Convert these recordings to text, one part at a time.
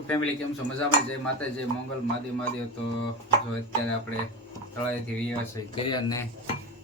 YouTube family કેમ છો? મજામાં જય માતા જય મંગલ માદી માદી તો જો અત્યારે આપણે તળાઈથી વ્યવસાય કર્યા ને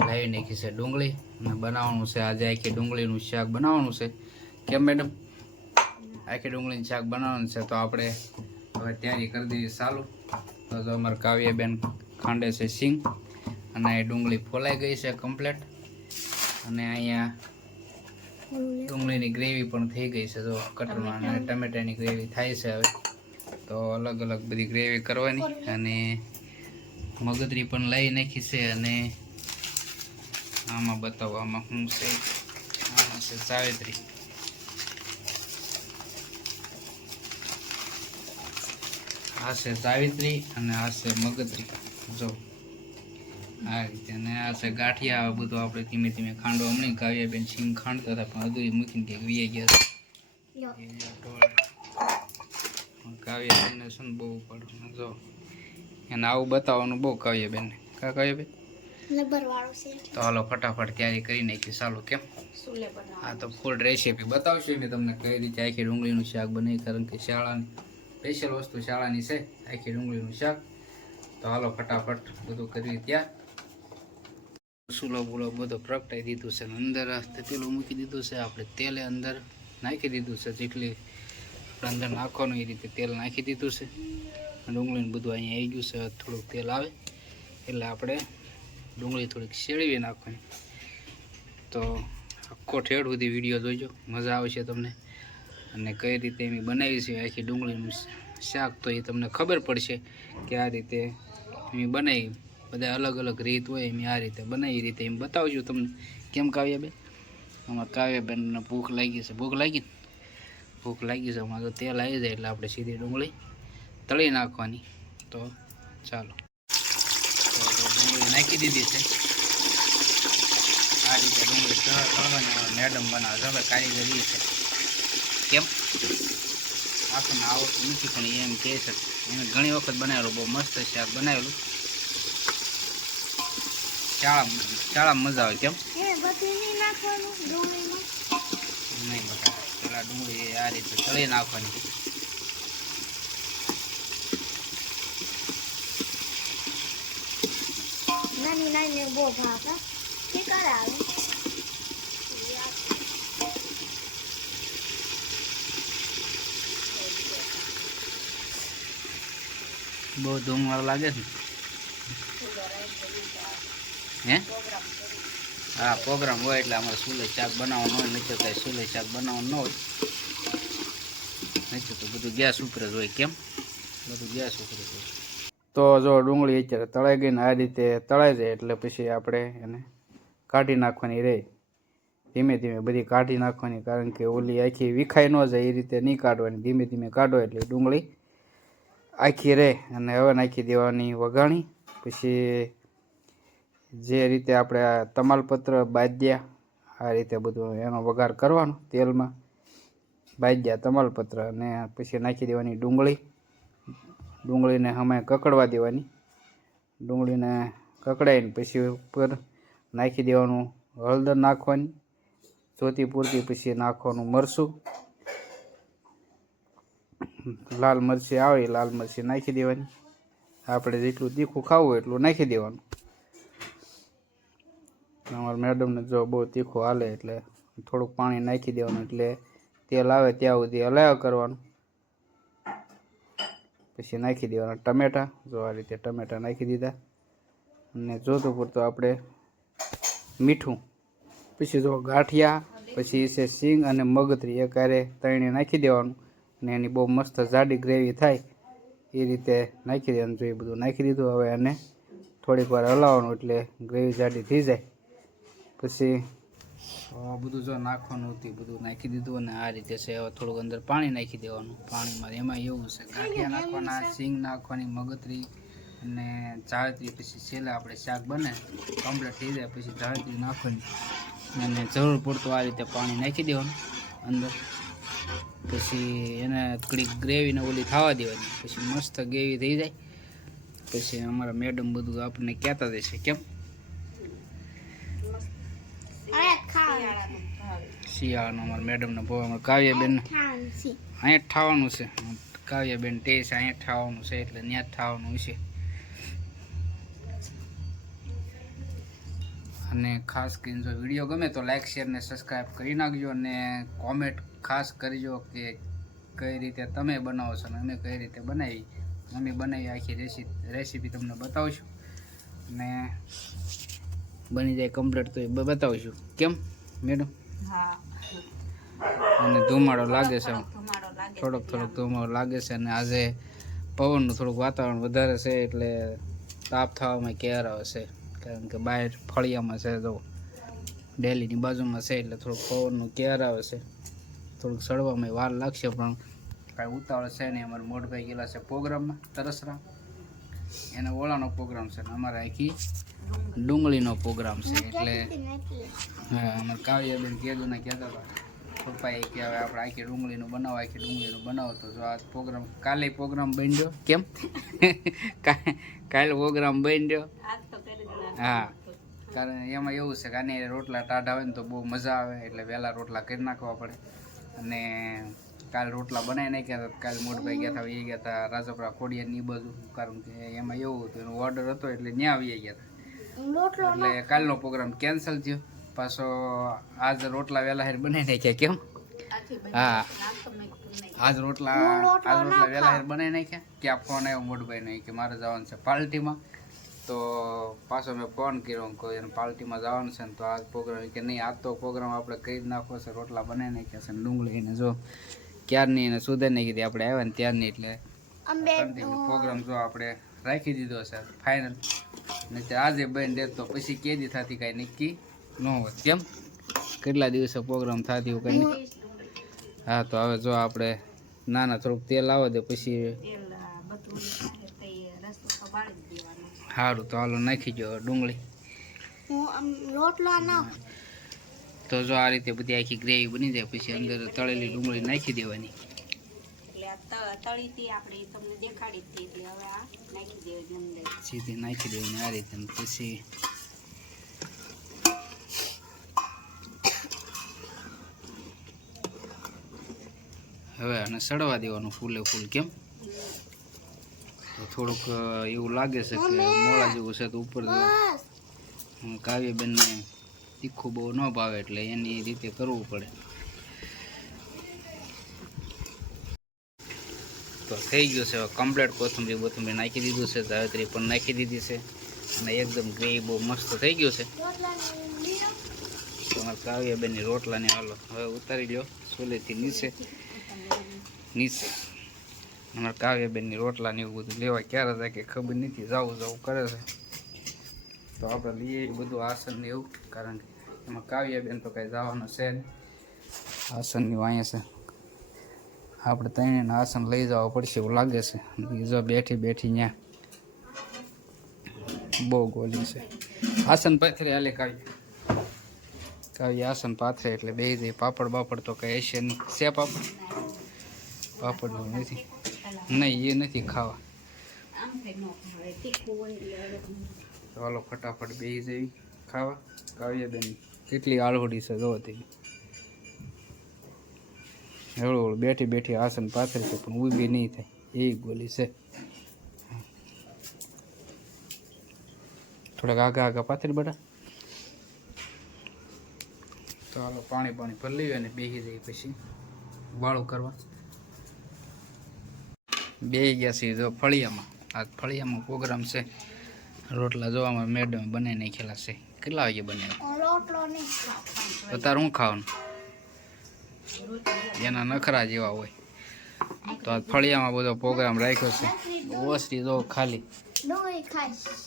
લાવી નાખી છે ડુંગળી અને બનાવવાનું છે. આજે આખી ડુંગળીનું શાક બનાવવાનું છે. કેમ મેડમ? આખી ડુંગળીનું શાક બનાવવાનું છે તો આપણે હવે તૈયારી કરી દઈએ ચાલુ. તો જો અમારે કાવ્યાબેન ખાંડે છે સિંગ અને એ ડુંગળી ફોલાઈ ગઈ છે કમ્પ્લેટ અને અહીંયા ડુંગળીની ગ્રેવી પણ થઈ ગઈ છે. જો કટરમાં અને ટમેટાની ગ્રેવી થાય છે હવે. તો અલગ અલગ બધી ગ્રેવી કરવાની અને મગજરી પણ લઈ નાખી છે અને આમાં બતાવો આમાં શું છે આમાં છે સાવિત્રી. આ છે સાવિત્રી અને આ છે મગજરી. જો આ રીતે. અને આ છે ગાંઠિયા આ બધું આપણે ધીમે ધીમે ખાંડો હમણાં કાવ્યા બેન સિંગ ખાંડતા હતા પણ હજુ મૂકીને ક્યાંક વીએ ગયા છે. કાવ્યાબેનને છે શું બહુ પડે જો. એને આવું બતાવવાનું બહુ કાવ્યાબેનને કા કાવ્યાબેન? તો હાલો ફટાફટ તૈયારી કરી નાખી ચાલો કેમ? હા તો ફૂલ રેસીપી બતાવશું મેં તમને કઈ રીતે આખી ડુંગળીનું શાક બને. કારણ કે શાળાની સ્પેશિયલ વસ્તુ શાળાની છે આખી ડુંગળીનું શાક. તો હાલો ફટાફટ બધું કરી ત્યાં. સુલો બુલો બધો પ્રગટાઈ દીધું છે અંદર. પેલું મૂકી દીધું છે. આપણે તેલે અંદર નાખી દીધું છે. જેટલી અંદર નાખવાનું એ રીતે તેલ નાખી દીધું છે. ડુંગળીને બધું અહીંયા આવી ગયું છે. થોડુંક તેલ આવે. એટલે આપણે ડુંગળી થોડીક શેળવી નાખવાની. તો આખો ઠેઠ સુધી વીડિયો જોઈજો મજા આવશે તમને. અને કઈ રીતે એમ બનાવી છે આખી ડુંગળીનું શાક તો એ તમને ખબર પડશે કે આ રીતે એમ બનાવી. બધા અલગ અલગ રીત હોય એમ આ રીતે બનાવી. રીતે એમ બતાવજો તમને. કેમ કાવ્યાબેન? અમારે કાવ્યાબેનને ભૂખ લાગી છે. ભૂખ લાગી? ભૂખ લાગી છે અમારે તો તેલ આવી જાય એટલે આપણે સીધી ડુંગળી તળી નાખવાની. તો ચાલો. તો ડુંગળી નાખી દીધી છે. આ રીતે ડુંગળી તળવાની મેડમ બનાવે છે હવે કારીગરી છે. કેમ? આપણને આવડતું નથી પણ એમ કહે છે. એને ઘણી વખત બનાવેલું બહુ મસ્ત શાક બનાવેલું. શાળા શાળામાં મજા આવે કેમ? નહીં બટા પેલા ડુંગળી આ રીતે તળી નાખવાની. નાની નાની બહુ ભાગ કે કરાવે બહુ ધૂમવાર લાગે છે. હે? હા પ્રોગ્રામ હોય એટલે અમારે સુલે શાક બનાવવાનું હોય નહીં તો સુલે શાક બનાવવાનું ન હોય. નહીં તો બધું ગેસ ઉપર જ હોય, કેમ? બધું ગેસ ઉપર જ હોય. તો જો ડુંગળી અત્યારે તળાઈ ગઈને આ રીતે તળાઈ જાય એટલે પછી આપણે એને કાઢી નાખવાની રહે ધીમે ધીમે બધી કાઢી નાખવાની, કારણ કે ઓલી આખી વિખાઈ ન જાય, એ રીતે નહીં કાઢવાની. ધીમે ધીમે કાઢો એટલે ડુંગળી આખી રહે અને હવે નાખી દેવાની વઘાણી. પછી જે રીતે આપણે આ તમાલપત્ર બાજ્યા આ રીતે બધું એનો વઘાર કરવાનો તેલમાં. બાજ્યા તમાલપત્ર અને પછી નાખી દેવાની ડુંગળી. ડુંગળીને અમે કકડવા દેવાની. ડુંગળીને કકડાઈને પછી ઉપર નાખી દેવાનું હળદર નાખવાની. જોતી પૂરતી પછી નાખવાનું મરચું. લાલ મરચી આવે લાલ મરચી નાખી દેવાની. આપણે જેટલું તીખું ખાવું એટલું નાખી દેવાનું. અમારા મેડમને જો બહુ તીખું હાલે એટલે થોડુંક પાણી નાખી દેવાનું એટલે તેલ આવે ત્યાં સુધી હલાવ્યા કરવાનું. પછી નાખી દેવાના ટમેટા, જો આ રીતે ટમેટા નાખી દીધા. અને જોતું પૂરતું આપણે મીઠું, પછી જો ગાંઠિયા, પછી છે સિંગ અને મગતરી એ કારે તળીને નાખી દેવાનું. અને એની બહુ મસ્ત જાડી ગ્રેવી થાય, એ રીતે નાખી દેવાનું. જોઈએ બધું નાખી દીધું, હવે એને થોડીક વાર હલાવવાનું એટલે ગ્રેવી જાડી થઈ જાય. પછી બધું જો નાખવાનું હતું, બધું નાખી દીધું અને આ રીતે છે થોડુંક અંદર પાણી નાખી દેવાનું. પાણીમાં એમાં એવું છે, ગાંઠિયા નાખવાના, સિંગ નાખવાની, મગતરી અને જાળતરી, પછી છેલ્લે આપણે શાક બને કમ્પ્લીટ થઈ જાય, પછી જાળતરી નાખવાની. અને જરૂર પૂરતું આ રીતે પાણી નાખી દેવાનું અંદર. પછી એને થોડીક ગ્રેવીને ઓલી થવા દેવાની. પછી મસ્ત ગ્રેવી થઈ જાય. પછી અમારા મેડમ બધું આપણને કહેતા જશે કેમ? શિયાળાનો અમારા મેડમને ભાવ અમારે કાવ્યાબેન અહીંયા ઠાવાનું છે. કાવ્યાબેન ટેસ અહીંયા ઠાવાનું છે એટલે ત્યાં ઠાવાનું છે. અને ખાસ કરીને જો વીડિયો ગમે તો લાઇક શેર ને સબસ્ક્રાઈબ કરી નાખજો અને કોમેન્ટ ખાસ કરજો કે કઈ રીતે તમે બનાવો છો અને અમે કઈ રીતે બનાવી. અમે બનાવી આખી રેસીપી રેસીપી તમને બતાવશું. અને બની જાય કમ્પ્લીટ તો એ બતાવશું. કેમ? મેડમ? હા. અને ધુમાડો લાગે છે. થોડોક થોડોક ધુમાડો લાગે છે અને આજે પવનનું થોડુંક વાતાવરણ વધારે છે એટલે તાપ થવામાં કેર આવશે? કારણ કે બહાર ફળિયામાં છે તો ડેલીની બાજુમાં છે એટલે થોડુંક પવનનું કેર આવે છે થોડુંક સડવામાં વાર લાગશે પણ કાંઈ ઉતાવળ છે નહીં. અમારે મોટભાઈ ગયેલા છે પ્રોગ્રામમાં તરસરા એને ઓળાનો પ્રોગ્રામ છે અમારે આખી ડુંગળીનો પ્રોગ્રામ છે એટલે હા અમારે કાવ્યાબેન ને કહેતા હતા. પપ્પાએ કે હવે આપણે આખી ડુંગળીનું બનાવો આખી ડુંગળીનું બનાવો. તો જો આ પ્રોગ્રામ કાલે પ્રોગ્રામ બન્યો. કેમ? કાલે પ્રોગ્રામ બન્યો. હા કારણ એમાં એવું છે કે આને રોટલા ટાઢા હોય ને તો બહુ મજા આવે એટલે વહેલા રોટલા કરી નાખવા પડે. અને કાલે રોટલા બનાવી નાખ્યા હતા કાલે મોટભાઈ ગયા હતા એ ગયા હતા રાજપરા ખોડિયા ની બધું કારણ કે એમાં એવું હતું એનો ઓર્ડર હતો એટલે ત્યાં આવી ગયા હતા એટલે કાલનો પ્રોગ્રામ કેન્સલ થયો. પાછો આજ રોટલા વહેલા હેર બનાવી નાખ્યા કેમ? હા. આજ રોટલા આજ રોટલા વહેલા હેર બનાવી નાખ્યા ત્યાં ફોન આવ્યો મોટભાઈ કે મારે જવાનું છે પાર્ટીમાં. તો પાછો મેં ફોન કર્યો કોઈ એને પાર્ટીમાં જવાનું છે ને તો આજ પ્રોગ્રામ કે નહીં આજ તો પ્રોગ્રામ આપણે કરી જ નાખવો છે રોટલા બનાવી નાખ્યા છે ડુંગળીને જો. ક્યારની એને સુધારી કીધી. આપણે આવ્યા ને ત્યારની એટલે પ્રોગ્રામ જો આપણે રાખી દીધો છે ફાઇનલ ને આજે બેન દે તો પછી કેદી થતી કાંઈ નક્કી ન હોત. કેમ? કેટલા દિવસે પ્રોગ્રામ થતી હોય કંઈ? હા તો હવે જો આપણે નાના થોડુંક તેલ આવે દે પછી જ સારું તો હાલો નાખી દો ડુંગળી. રોટલો ના તો જો આ રીતે બધી આખી ગ્રેવી બની જાય પછી અંદર તળેલી ડુંગળી નાખી દેવાની. એટલે આ ત- તળીથી આપણે ઈ તમને દેખાડી જ હતી એટલે હવે આ નાખી સીધી નાખી દેવાની આ રીતે પછી હવે આને સડવા દેવાનું ફૂલે ફૂલ કેમ? તો થોડુંક એવું લાગે છે કે મોળા જેવું છે તો ઉપર કાવ્યબેનને તીખું બહુ ન ભાવે એટલે એની રીતે કરવું પડે. તો થઈ ગયું છે કમ્પ્લેટ કોથમરી બોથમરી નાખી દીધું છે, જાવેત્રી પણ નાખી દીધી છે. અને એકદમ ગ્રેવી બહુ મસ્ત થઈ ગયું છે. રોટલાને તમારા કાવ્યાબેનની રોટલાને હાલો. હવે ઉતારી લો સોલેથી નીચે. નીચે. અમારા કાવ્યાબેનની રોટલાને એવું બધું લેવા ક્યારે થાય કે ખબર નથી. જાવું જાવું કરે છે. તો આપણે લઈએ બધું આસન ને એવું, કારણ કે એમાં કાવ્યાબેન તો કાંઈ જવાનું છે નહીં. આસનની અહીંયા છે. આપણે ત્રણેયને આસન લઈ જવા પડશે એવું લાગે છે. જો બેઠી બેઠી ત્યાં બહુ ગોલી છે. આસન પાથરે હાલે કાવ્ય. કાવ્ય આસન પાથરે એટલે બે જઈ પાપડ બાપડ તો કંઈ હશે નહીં. છે પાપડ? પાપડનું નથી. નહીં, એ નથી ખાવા. તો હાલો ફટાફટ બેસી જઈ ખાવા. કાવ્યાબેન કેટલી આળવડી છે જોવો તે. હળવું બેઠી બેઠી આસન પાથરી છે, પણ ઊભી નહીં થાય. એ ગોલી છે. થોડાક આગા આગા પાથરી તો હાલો પાણી પાણી ભરી લઈએ અને બેસી જઈએ પછી વાળું કરવા. બે ગયા છીએ જો ફળિયામાં. આ ફળિયામાં પ્રોગ્રામ છે. રોટલા જોવામાં મેડમ બનાવી નાખેલા છે. કેટલા વાગે બને? તો તારે શું ખાવાનું? એના નખરા જેવા હોય. તો આ ફળિયામાં બધો પ્રોગ્રામ રાખ્યો છે. ઓસરી જો ખાલી.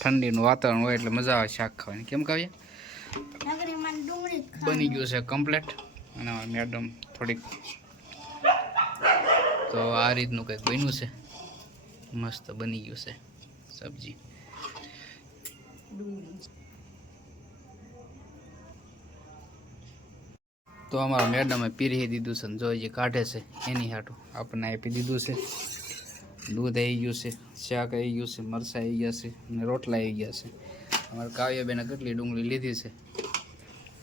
ઠંડીનું વાતાવરણ હોય એટલે મજા આવે શાક ખાવાની. કેમ ખાવીએ બની ગયું છે કમ્પ્લેટ. અને મેડમ થોડીક તો આ રીતનું કંઈક બન્યું છે. મસ્ત બની ગયું છે સબ્જી. તો અમારા મેડમે પીરી દીધું છે જો જે કાઢે છે એની હાટું. આપણને આપી દીધું છે. દૂધ આવી ગયું છે, શાક આવી ગયું છે, મરચાં આવી ગયા છે અને રોટલા આવી ગયા છે. અમારે કાવ્યાબેને કેટલી ડુંગળી લીધી છે.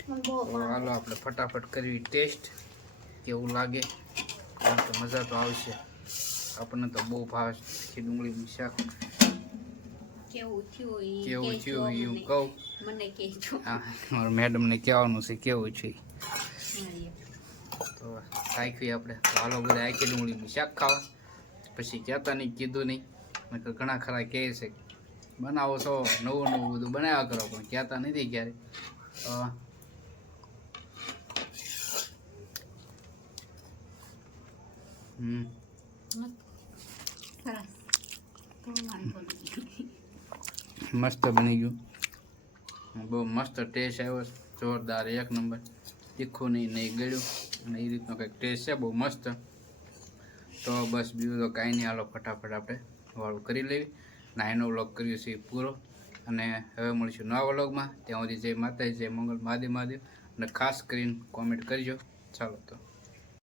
હાલો આપણે ફટાફટ કરવી ટેસ્ટ, કેવું લાગે? કારણ મજા તો આવશે. આપણને તો બહુ ભાવે છે. ડુંગળીનું શાક. કેવું થયું એ કેવું થયું મને. કહું? મને કહેજો. હા મારા મેડમને કહેવાનું છે કેવું છે? તો રાખવી આપણે હાલો બધા આખી ડુંગળીનું શાક ખાવા. પછી કહેતા નહીં કીધું નહીં. નકર ઘણા ખરા કહે છે. બનાવો છો નવું નવું બધું બનાવ્યા કરો. પણ કહેતા નથી ક્યારે. હમ. સરસ. તો વાંધો નહીં. મસ્ત બની ગયું. બહુ મસ્ત ટેસ્ટ આવ્યો. જોરદાર, એક નંબર તીખું નહીં નહીં ગળ્યું. અને એ રીતનો કંઈક ટેસ્ટ છે, બહુ મસ્ત. તો બસ બીજું તો કાંઈ નહીં, હાલો ફટાફટ આપણે વાળું કરી લેવી. ના એનો વ્લોગ કર્યો છે પૂરો. અને હવે મળીશું નવા વ્લોગમાં ત્યાં સુધી જય માતાજી, જય મંગલ, મહાદેવ મહાદેવ. અને ખાસ કરીને કોમેન્ટ કરજો. ચાલો તો.